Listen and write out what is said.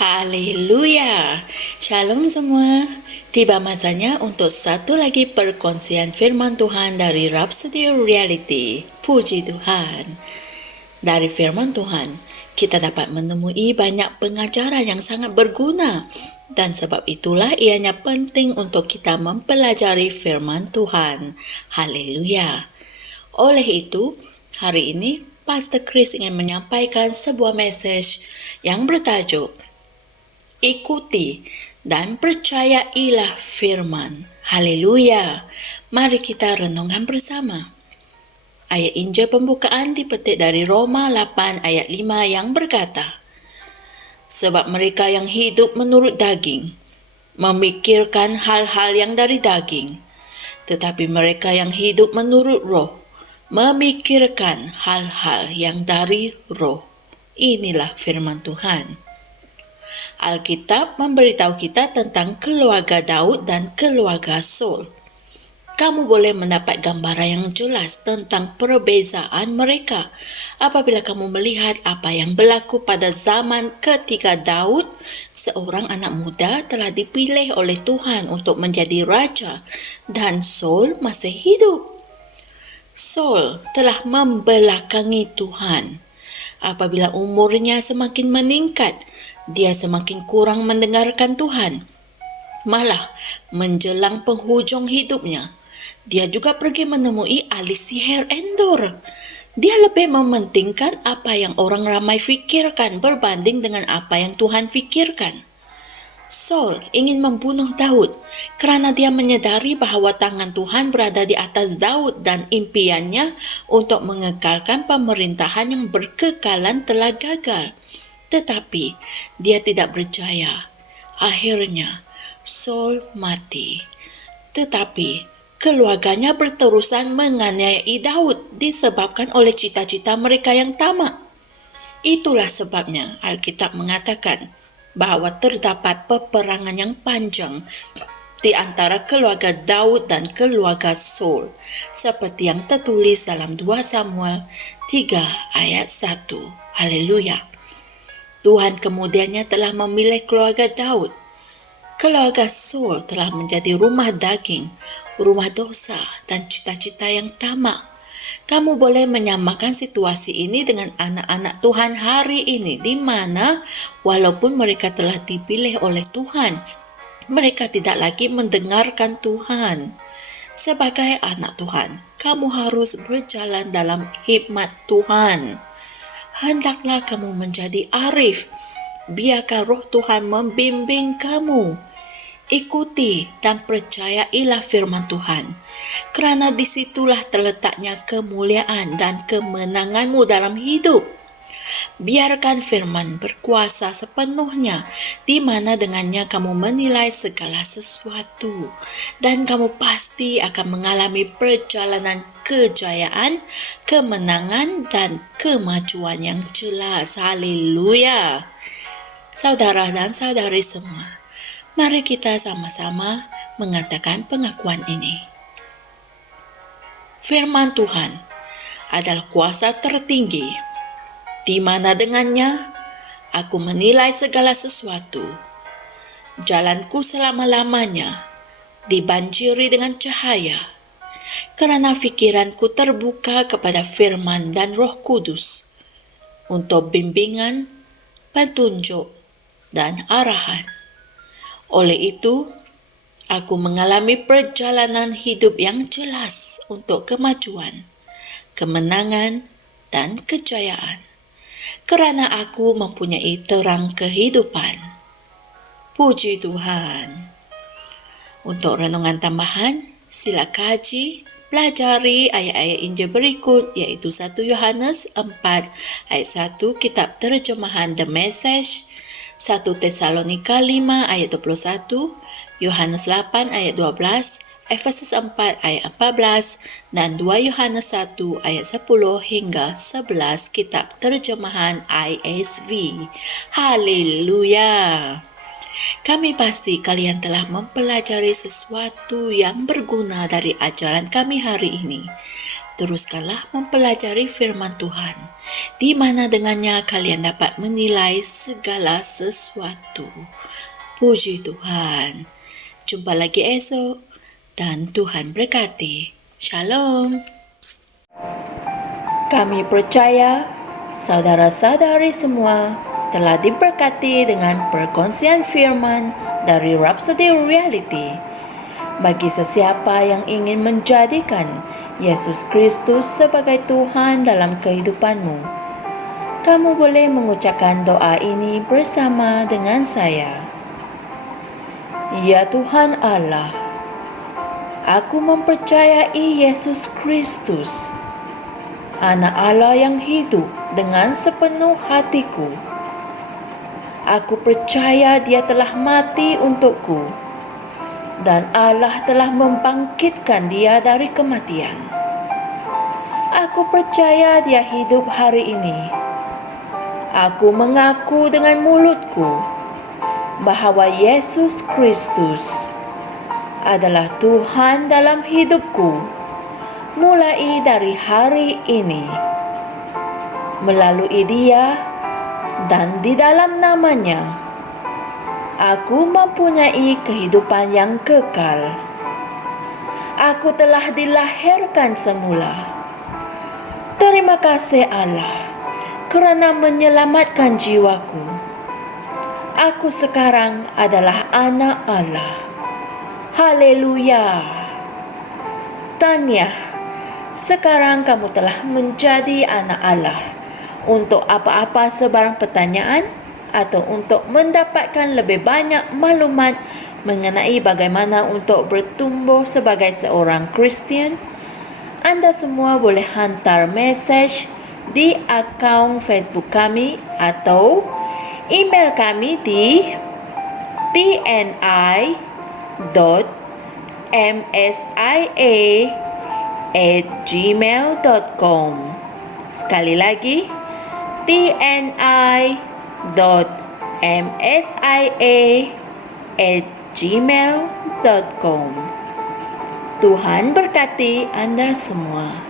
Haleluya. Shalom semua. Tiba masanya untuk satu lagi perkongsian firman Tuhan dari Rhapsody Reality. Puji Tuhan. Dari firman Tuhan, kita dapat menemui banyak pengajaran yang sangat berguna. Dan sebab itulah ianya penting untuk kita mempelajari firman Tuhan. Haleluya. Oleh itu, hari ini Pastor Chris ingin menyampaikan sebuah mesej yang bertajuk Ikuti dan percayailah firman. Haleluya. Mari kita renungkan bersama. Ayat Injil pembukaan dipetik dari Roma 8 ayat 5 yang berkata, sebab mereka yang hidup menurut daging memikirkan hal-hal yang dari daging, tetapi mereka yang hidup menurut roh memikirkan hal-hal yang dari roh. Inilah firman Tuhan. Alkitab memberitahu kita tentang keluarga Daud dan keluarga Saul. Kamu boleh mendapat gambaran yang jelas tentang perbezaan mereka apabila kamu melihat apa yang berlaku pada zaman ketika Daud, seorang anak muda, telah dipilih oleh Tuhan untuk menjadi raja dan Saul masih hidup. Saul telah membelakangi Tuhan. Apabila umurnya semakin meningkat, dia semakin kurang mendengarkan Tuhan. Malah, menjelang penghujung hidupnya, dia juga pergi menemui ahli sihir Endor. Dia lebih mementingkan apa yang orang ramai fikirkan berbanding dengan apa yang Tuhan fikirkan. Saul ingin membunuh Daud kerana dia menyadari bahawa tangan Tuhan berada di atas Daud dan impiannya untuk mengekalkan pemerintahan yang berkekalan telah gagal. Tetapi dia tidak berjaya. Akhirnya Saul mati. Tetapi keluarganya berterusan menganiayai Daud disebabkan oleh cita-cita mereka yang tamak. Itulah sebabnya Alkitab mengatakan bahawa terdapat peperangan yang panjang di antara keluarga Daud dan keluarga Saul, seperti yang tertulis dalam 2 Samuel 3 ayat 1. Haleluya. Tuhan kemudiannya telah memilih keluarga Daud. Keluarga Saul telah menjadi rumah daging, rumah dosa dan cita-cita yang tamak. Kamu boleh menyamakan situasi ini dengan anak-anak Tuhan hari ini, di mana walaupun mereka telah dipilih oleh Tuhan, mereka tidak lagi mendengarkan Tuhan. Sebagai anak Tuhan, kamu harus berjalan dalam hikmat Tuhan. Hendaklah kamu menjadi arif. Biarkan roh Tuhan membimbing kamu. Ikuti dan percayailah firman Tuhan, kerana disitulah terletaknya kemuliaan dan kemenanganmu dalam hidup. Biarkan firman berkuasa sepenuhnya, di mana dengannya kamu menilai segala sesuatu, dan kamu pasti akan mengalami perjalanan kejayaan, kemenangan, dan kemajuan yang jelas. Haleluya. Saudara dan saudari semua, mari kita sama-sama mengatakan pengakuan ini. Firman Tuhan adalah kuasa tertinggi, di mana dengannya aku menilai segala sesuatu. Jalanku selama-lamanya dibanjiri dengan cahaya, kerana fikiranku terbuka kepada firman dan Roh Kudus untuk bimbingan, petunjuk, dan arahan. Oleh itu, aku mengalami perjalanan hidup yang jelas untuk kemajuan, kemenangan, dan kejayaan, kerana aku mempunyai terang kehidupan. Puji Tuhan. Untuk renungan tambahan, sila kaji, pelajari ayat-ayat Injil berikut, iaitu 1 Yohanes 4 ayat 1 Kitab Terjemahan The Message, 1 Tesalonika 5 ayat 21, Yohanes 8 ayat 12, Efesus 4 ayat 14, dan 2 Yohanes 1 ayat 10 hingga 11 Kitab Terjemahan ISV. Haleluya. Kami pasti kalian telah mempelajari sesuatu yang berguna dari ajaran kami hari ini. Teruskanlah mempelajari firman Tuhan, di mana dengannya kalian dapat menilai segala sesuatu. Puji Tuhan. Jumpa lagi esok, dan Tuhan berkati. Shalom. Kami percaya saudara-saudari semua telah diberkati dengan perkongsian firman dari Rhapsody Reality. Bagi sesiapa yang ingin menjadikan Yesus Kristus sebagai Tuhan dalam kehidupanmu, kamu boleh mengucapkan doa ini bersama dengan saya. Ya Tuhan Allah, aku mempercayai Yesus Kristus, Anak Allah yang hidup dengan sepenuh hatiku. Aku percaya Dia telah mati untukku, dan Allah telah membangkitkan Dia dari kematian. Aku percaya Dia hidup hari ini. Aku mengaku dengan mulutku bahwa Yesus Kristus adalah Tuhan dalam hidupku mulai dari hari ini. Melalui Dia dan di dalam nama-Nya, aku mempunyai kehidupan yang kekal. Aku telah dilahirkan semula. Terima kasih Allah kerana menyelamatkan jiwaku. Aku sekarang adalah anak Allah. Haleluya. Tahniah, sekarang kamu telah menjadi anak Allah. Untuk apa-apa sebarang pertanyaan atau untuk mendapatkan lebih banyak maklumat mengenai bagaimana untuk bertumbuh sebagai seorang Kristian, Anda semua boleh hantar mesej di akaun Facebook kami atau email kami di tni.msia@gmail.com. Sekali lagi, tni.msia@gmail.com. Tuhan berkati Anda semua.